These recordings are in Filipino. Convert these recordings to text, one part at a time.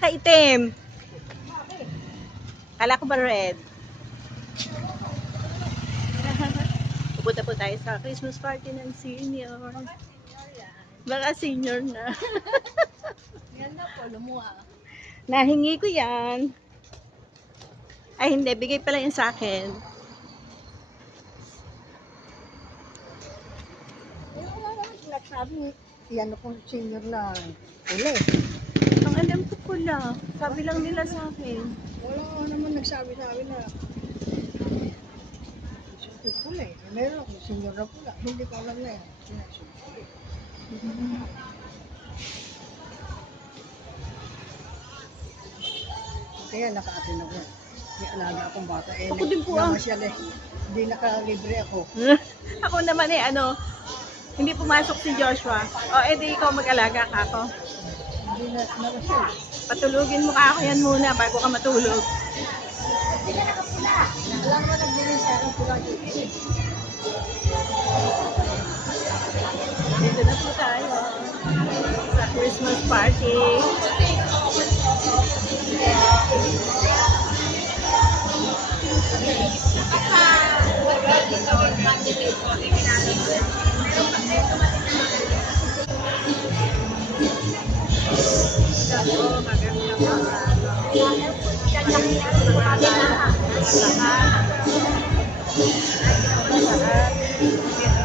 nakaitim? Kala ko ba red? Pupunta po tayo sa Christmas party ng senior. Baka senior na. Yan na po, lumuha. Nahingi ko yan. Ay hindi, bigay pala yun sa akin. Wala naman sinasabi. Yan akong senior na uli. Ang alam ko pula. Sabi lang nila sa akin. Wala naman nagsabi sa akin na pula eh. Meron akong senior na pula. Hindi ko alam na yan. Kaya naka-atin ako. May alaga akong bata. Eh, Ako din po ah. namasyal eh. Hindi nakalibre ako. Ako naman hindi pumasok si Joshua. O, edi ikaw mag-alaga ka ako. Hindi na namasyal. Patulugin mo ka ako yan muna bago ka matulog. Hindi ka nakapula. Alam mo nagbili siya ng pula dito. Dito na po tayo sa Christmas party.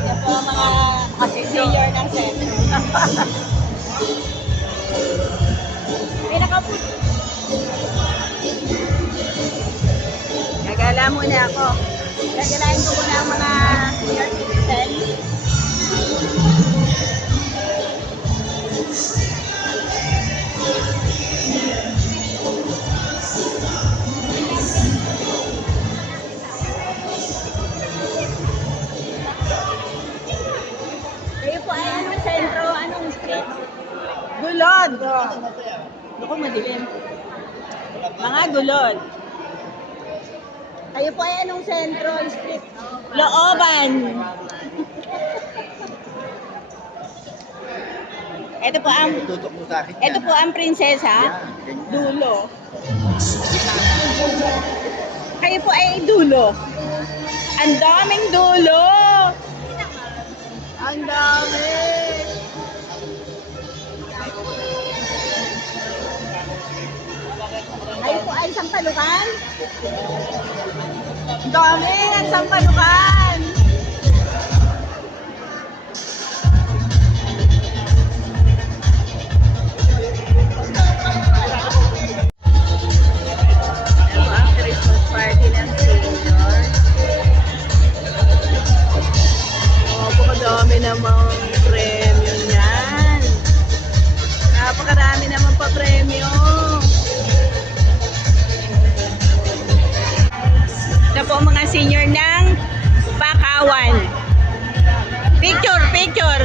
Yan po ang mga senior ng center. Gagala muna ako. Gagalain ko muna ang mga senior citizen. Kayo po ay anong sentro? Anong street? Gulod! Naku, madilim. Mga gulod. Kayo po ay anong sentro? Street? Looban! Ito po ang prinsesa. Dulo. Kayo po ay dulo. Ang daming dulo! Ang dami! Kayo po ay sampalukan? Ang dami ng sampalukan! Ang Christmas party ng senior. Napakadami namang premyo niyan. Napakarami naman pa premyo. Ito po ang mga senior ng Pakawan. Picture, picture.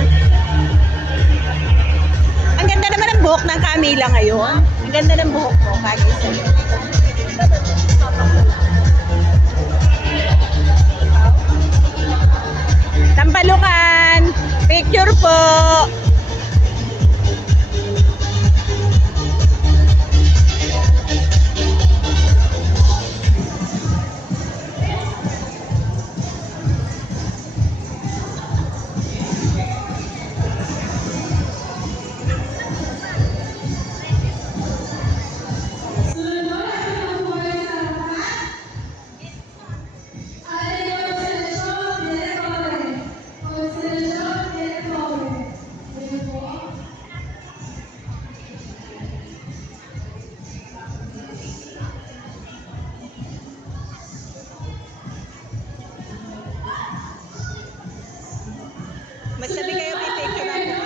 Ang ganda naman ng buhok ng Camila ngayon. Ang ganda ng buhok ko. Tampalukan. Picture po. Magsabi kayo may picture na po.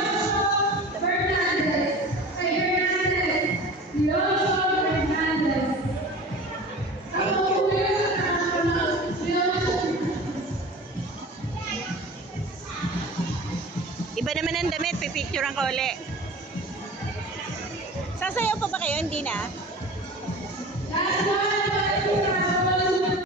Iba naman ang damit, pipicturean ko ulit. Sasayaw pa ba kayo? Hindi na?